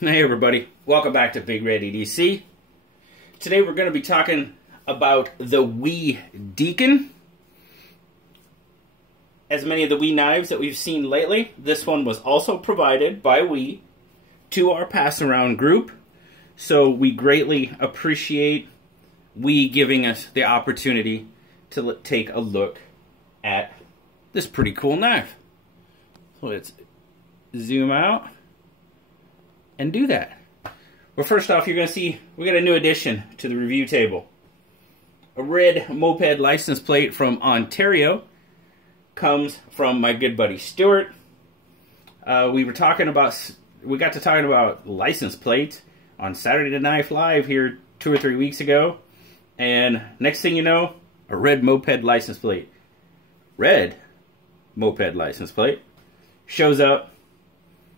Hey everybody, welcome back to BIGRED EDC. Today we're going to be talking about the Wee Deacon. As many of the Wee knives that we've seen lately, this one was also provided by Wee to our pass around group. So we greatly appreciate Wee giving us the opportunity to take a look at this pretty cool knife. So let's zoom out and do that. Well, first off, you're going to see we got a new addition to the review table. A red moped license plate from Ontario. Comes from my good buddy Stuart. We got to talking about license plates on Saturday Night Live here 2 or 3 weeks ago. And next thing you know, a red moped license plate. Red moped license plate shows up.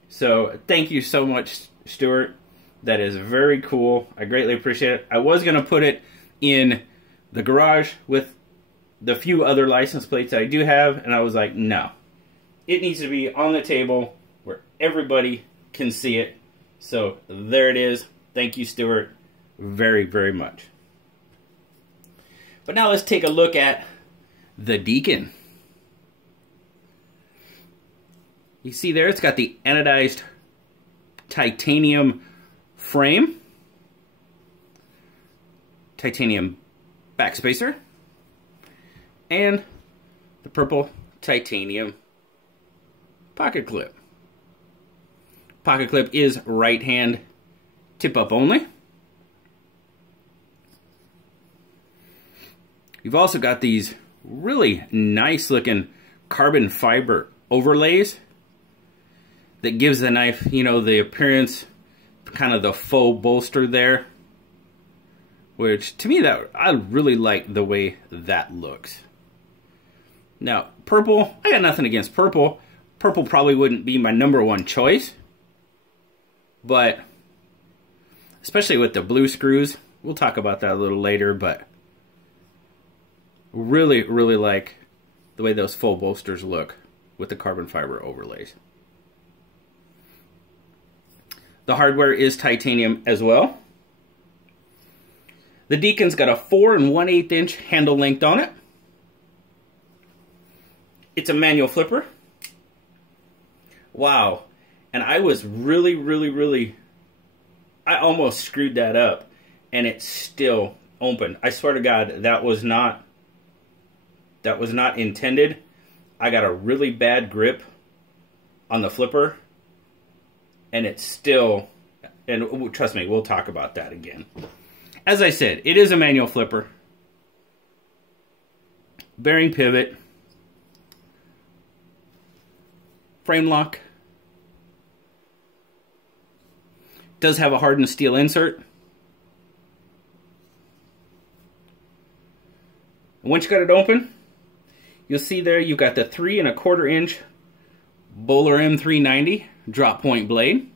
So thank you so much, Stuart. That is very cool. I greatly appreciate it. I was going to put it in the garage with the few other license plates I do have, and I was like, no. It needs to be on the table where everybody can see it. So there it is. Thank you, Stuart, very, very much. But now let's take a look at the Deacon. You see there, it's got the anodized titanium frame, titanium backspacer, and the purple titanium pocket clip. Pocket clip is right hand tip up only. You've also got these really nice looking carbon fiber overlays that gives the knife, you know, the appearance, kind of the faux bolster there. Which, to me, that I really like the way that looks. Now, purple, I got nothing against purple. Purple probably wouldn't be my #1 choice. But, especially with the blue screws, we'll talk about that a little later, but really, really like the way those faux bolsters look with the carbon fiber overlays. The hardware is titanium as well. The Deacon's got a 4 1/8 inch handle length on it. It's a manual flipper. Wow. And I was really, I almost screwed that up, and it's still open. I swear to God, that was not intended. I got a really bad grip on the flipper, and it's still, and trust me, we'll talk about that again. As I said, it is a manual flipper. Bearing pivot. Frame lock. Does have a hardened steel insert. Once you got it open, you'll see there you've got the 3 1/4 inch Bowler M390 drop point blade.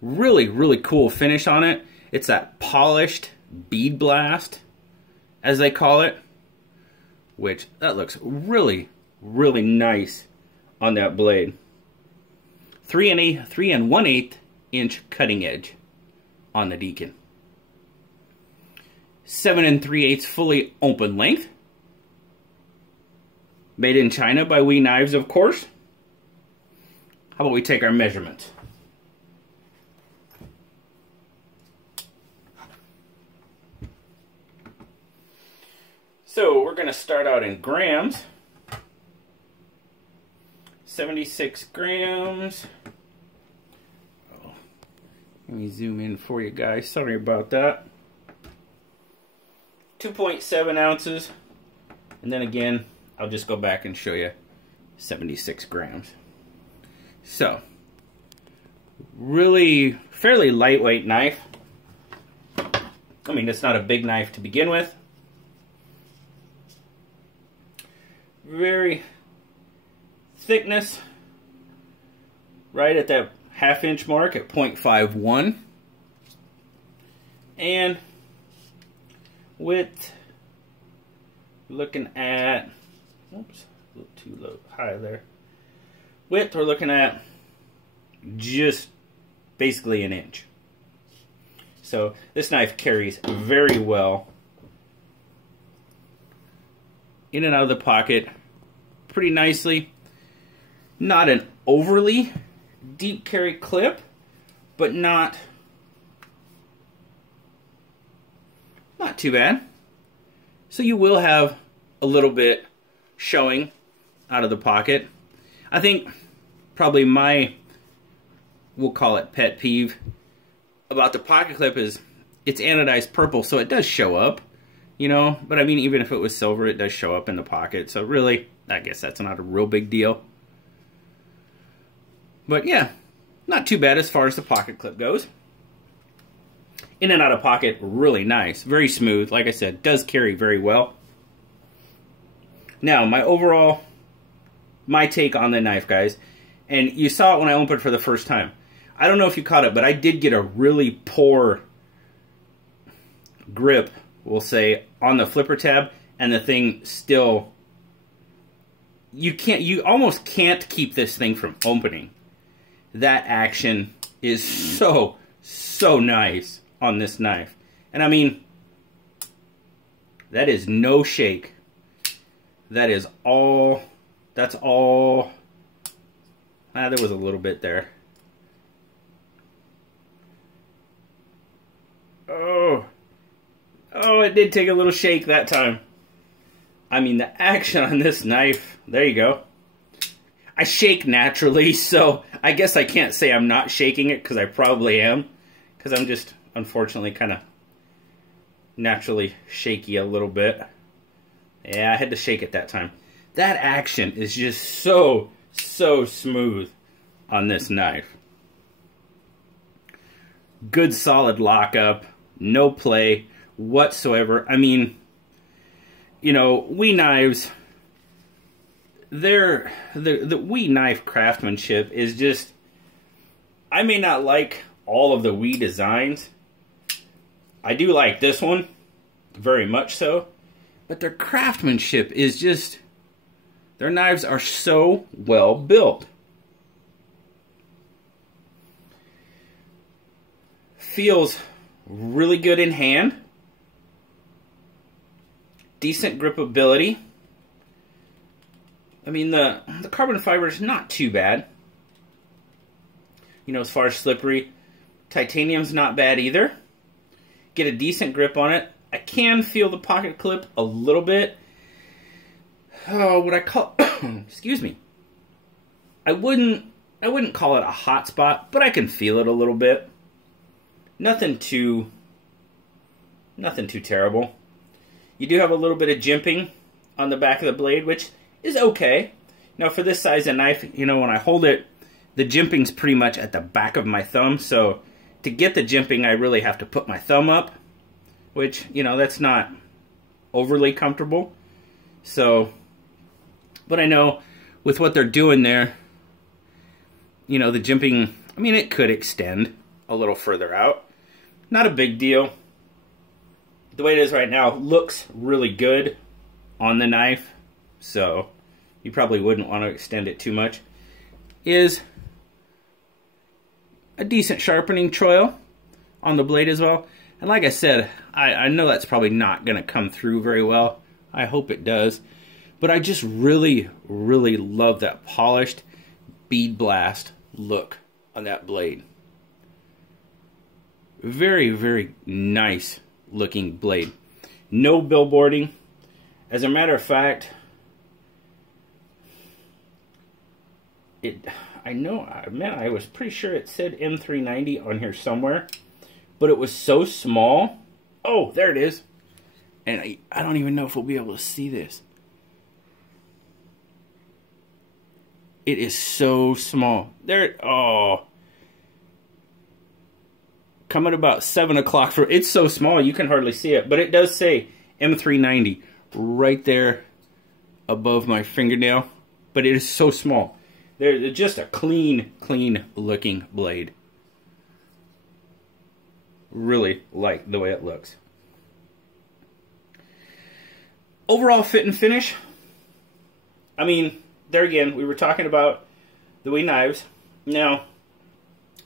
Really, really cool finish on it. It's that polished bead blast, as they call it, which that looks really, really nice on that blade. 3 1/8 inch cutting edge on the Deacon. 7 3/8 fully open length. Made in China by Wee Knives, of course. How about we take our measurements? So we're going to start out in grams. 76 grams. Oh, let me zoom in for you guys. Sorry about that. 2.7 ounces. And then again, I'll just go back and show you 76 grams. So, really fairly lightweight knife. I mean, it's not a big knife to begin with. Very thickness right at that 1/2 inch mark at 0.51. And width, looking at, oops, a little too low, high there, Width, we're looking at just basically an inch. So this knife carries very well in and out of the pocket pretty nicely. Not an overly deep carry clip, but not too bad. So you will have a little bit showing out of the pocket. I think probably my, we'll call it pet peeve about the pocket clip is it's anodized purple, so it does show up, you know, but I mean, even if it was silver, it does show up in the pocket. So really, I guess that's not a real big deal. But yeah, not too bad as far as the pocket clip goes. In and out of pocket, really nice, very smooth. Like I said, does carry very well. Now, my take on the knife, guys, and you saw it when I opened for the first time. I don't know if you caught it, but I did get a really poor grip, we'll say, on the flipper tab, and the thing still, you almost can't keep this thing from opening. That action is so nice on this knife. And I mean, that is no shake. That is all, that's all, there was a little bit there. Oh, it did take a little shake that time. I mean, the action on this knife, there you go. I shake naturally, so I guess I can't say I'm not shaking it, because I probably am. Because I'm just, unfortunately, kind of naturally shaky a little bit. Yeah, I had to shake it that time. That action is just so smooth on this knife. Good solid lockup, no play whatsoever. I mean, you know, WE knives, the WE knife craftsmanship is just, I may not like all of the WE designs. I do like this one, very much so, but their craftsmanship is just, their knives are so well built. Feels really good in hand. Decent gripability. I mean, the carbon fiber is not too bad. You know, as far as slippery, titanium's not bad either. Get a decent grip on it. I can feel the pocket clip a little bit. Oh, what I call, excuse me. I wouldn't call it a hot spot, but I can feel it a little bit. Nothing too terrible. You do have a little bit of jimping on the back of the blade, which is okay. Now, for this size of knife, you know, when I hold it, the jimping's pretty much at the back of my thumb, so to get the jimping, I really have to put my thumb up, which, you know, that's not overly comfortable. So, but I know with what they're doing there, you know, the jimping, I mean, it could extend a little further out. Not a big deal. The way it is right now looks really good on the knife, so you probably wouldn't want to extend it too much. Is a decent sharpening choil on the blade as well. And like I said, I know that's probably not going to come through very well. I hope it does. But I just really love that polished bead blast look on that blade. Very nice looking blade. No billboarding. As a matter of fact, I was pretty sure it said M390 on here somewhere, but it was so small. Oh, there it is. And I don't even know if we'll be able to see this. It is so small. There, oh. Coming about 7 o'clock for, it's so small you can hardly see it, but it does say M390 right there above my fingernail, but it is so small. They're just a clean looking blade. Really like the way it looks. Overall fit and finish, I mean, there again, we were talking about the WE knives. Now,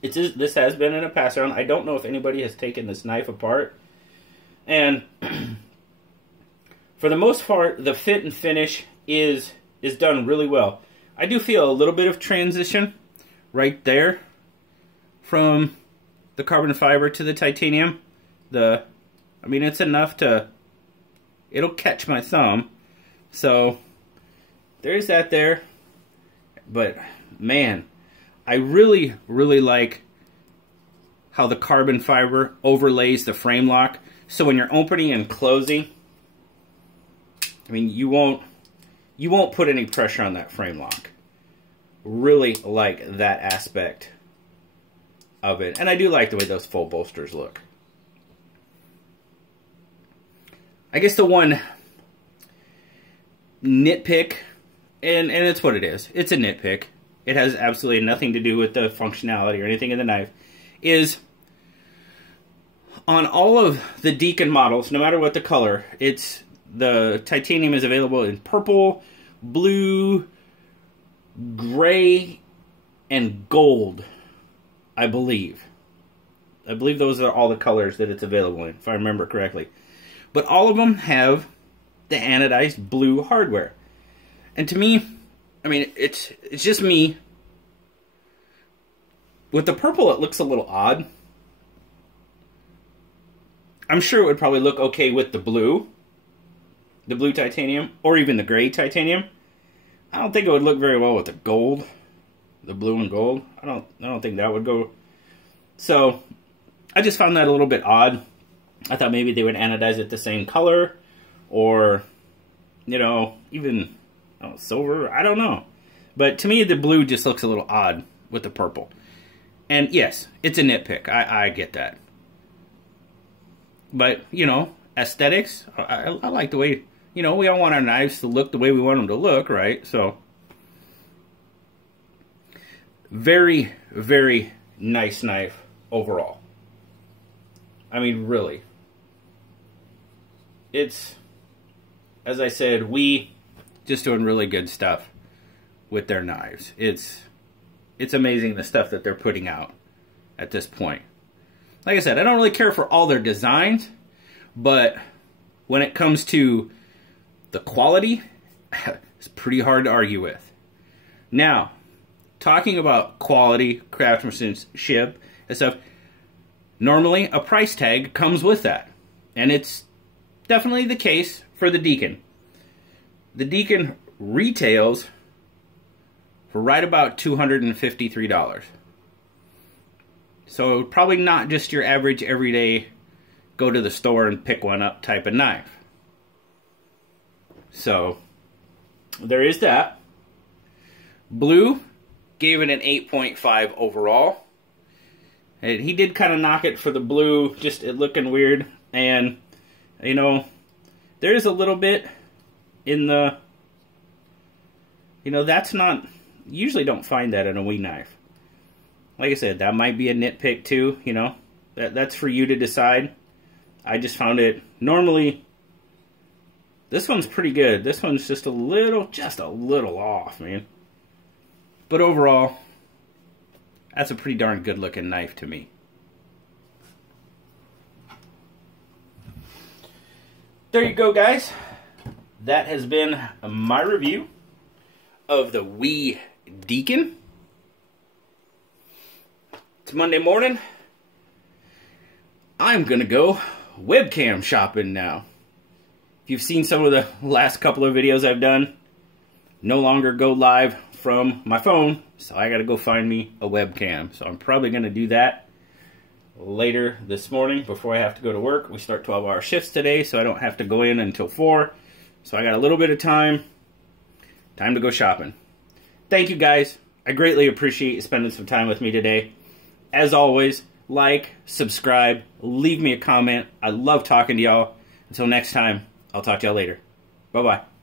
this has been in a pass around. I don't know if anybody has taken this knife apart. And for the most part, the fit and finish is done really well. I do feel a little bit of transition right there from the carbon fiber to the titanium. I mean, it's enough to, it'll catch my thumb. So there's that there. But man, I really, really like how the carbon fiber overlays the frame lock. So when you're opening and closing, I mean, you won't put any pressure on that frame lock. Really like that aspect of it. And I do like the way those full bolsters look. I guess the one nitpick, and it's what it is. It's a nitpick. It has absolutely nothing to do with the functionality or anything in the knife. Is on all of the Deacon models, no matter what the color, the titanium is available in purple, blue, gray, and gold, I believe. I believe those are all the colors that it's available in, if I remember correctly. But all of them have the anodized blue hardware. And to me, I mean, it's just me. With the purple, it looks a little odd. I'm sure it would probably look okay with the blue titanium, or even the gray titanium. I don't think it would look very well with the gold, the blue and gold. I don't think that would go. So I just found that a little bit odd. I thought maybe they would anodize it the same color, or even silver. I don't know. But to me, the blue just looks a little odd with the purple. And yes, it's a nitpick. I get that. But, aesthetics, I like the way, we all want our knives to look the way we want them to look, right? So, very, very nice knife overall. I mean, really. It's, as I said, we just doing really good stuff with their knives. It's amazing the stuff that they're putting out at this point. Like I said, I don't really care for all their designs, but when it comes to the quality, it's pretty hard to argue with. Now, talking about quality, craftsmanship, and stuff, normally a price tag comes with that. And it's definitely the case for the Deacon. The Deacon retails for right about $253. So probably not just your average everyday go to the store and pick one up type of knife. So there is that. Blue gave it an 8.5 overall. And he did kind of knock it for the blue, just it looking weird. And there is a little bit in the, that's not, usually don't find that in a WE knife. Like I said, that might be a nitpick too, that's for you to decide. I just found it, normally, this one's pretty good. This one's just a little off, man. But overall, that's a pretty darn good looking knife to me. There you go, guys. That has been my review of the WE Deacon. It's Monday morning. I'm gonna go webcam shopping now. If you've seen some of the last couple of videos I've done, no longer go live from my phone, so I gotta go find me a webcam. So I'm probably gonna do that later this morning before I have to go to work. We start 12-hour shifts today, so I don't have to go in until 4. So I got a little bit of time to go shopping. Thank you guys. I greatly appreciate you spending some time with me today. As always, like, subscribe, leave me a comment. I love talking to y'all. Until next time, I'll talk to y'all later. Bye-bye.